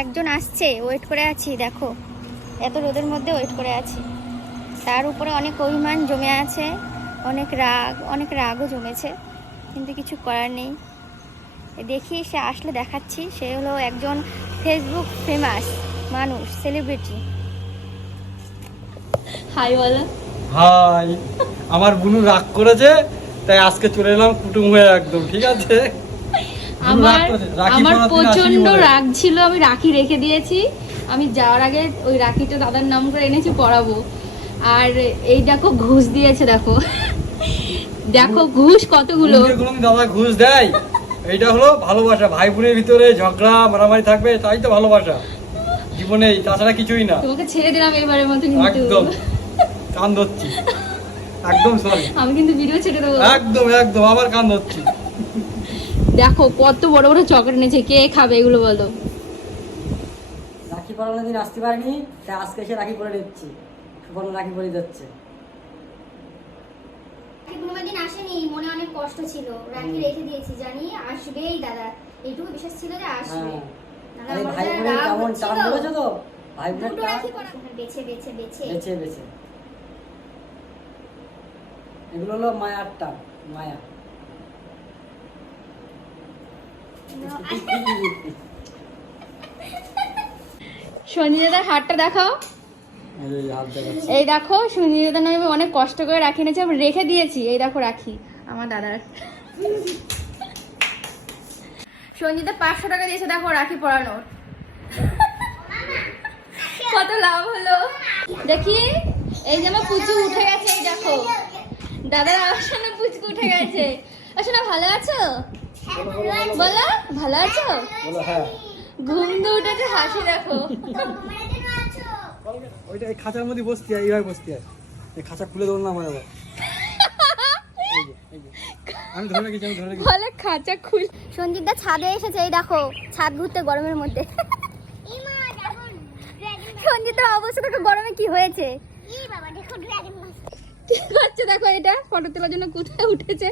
একজন আসছে, ওয়েট করে আছি। দেখো এত রোদের মধ্যে ওয়েট করে আছি। তার উপরে অনেক অভিমান জমে আছে, অনেক রাগও জমেছে, কিন্তু কিছু করার নেই। দেখি সে আসলে দেখাচ্ছি। সে হলো একজন ফেসবুক ফেমাস মানুষ, সেলিব্রিটি। হাই বলো। হাই। আমার বুনু রাগ করেছে, তাই আজকে চলে এলাম কুটুম হয়ে একদম। ঠিক আছে, আমার প্রচন্ড রাগ ছিল, আমি রাখি রেখে দিয়েছি। আমি যাওয়ার আগে ওই রাখিটা দাদার নাম করে এনেছি পরাবো। আর এই দেখো ঘুষ দিয়েছে, দেখো দেখো ঘুষ কতগুলো। দাদা ঘুষ দেয়, এইটা হলো ভালোবাসা। ভাই বোনের ভিতরে ঝগড়া মারামারি থাকবে, তাই তো ভালোবাসা জীবনে, তাছাড়া কিছুই না। তোমাকে ছেড়ে দিলাম এবারের মতো, কিন্তু একদম কান ধরছি, একদম সরি। আমি কিন্তু ভিডিও ছেড়ে দেবো। একদম একদম আবার কান ধরছি। দেখো কত বড় বড় চকলেট এনেছে, কে খাবে এগুলো বলো? রাখি পরানোর দিন আসতে পারিনি, তাই আজকে এসে রাখি পরে নিচ্ছি। সুবর্ণ রাখি পরে যাচ্ছে। কোনোদিন আসেনি, মনে অনেক কষ্ট ছিল। রাখি রেখে দিয়েছি, জানি আসবেই দাদা, এইটুকু বিশ্বাস ছিল যে আসবে। আরে ভাই বোনের কেমন টান বলেছো তো, ভাই বোনের টান বেছে বেছে বেছে বেছে বেছে। এগুলো হলো মায়ার টান, মায়া। সঞ্জিদার হাতটা দেখাও। এই দেখো সঞ্জিদার নামে আমি অনেক কষ্ট করে রাখি এনেছি, আমি রেখে দিয়েছি। এই দেখো রাখি আমার দাদার। সঞ্জিদা 500 টাকা দিয়েছে দেখো রাখি পরানোর। কত লাভ হলো দেখি। এই যে আমার পুচু উঠে গেছে, এই দেখো দাদার আসনে পুচকু উঠে গেছে। আসলে ভালো আছো বলো, ভালো আছো? ঘুম দিয়ে উঠেছে, হাসি দেখো। ওইটা এই খাঁচার মধ্যে বসতি, এইভাবে বসতি। এই খাঁচা খুলে দেবো না আমার আবার। আমি ধরে রেখেছি, আমি ধরে রেখেছি। বলে খাঁচা খুল। সঞ্জিতদা ছাদে এসেছে, এই দেখো ছাদ ঘুরতে গরমের মধ্যে। সঞ্জিতদার অবস্থা দেখো গরমে কি হয়েছে। ঠিক আছে দেখো, এটা ফটো তোলার জন্য কোথায় উঠেছে।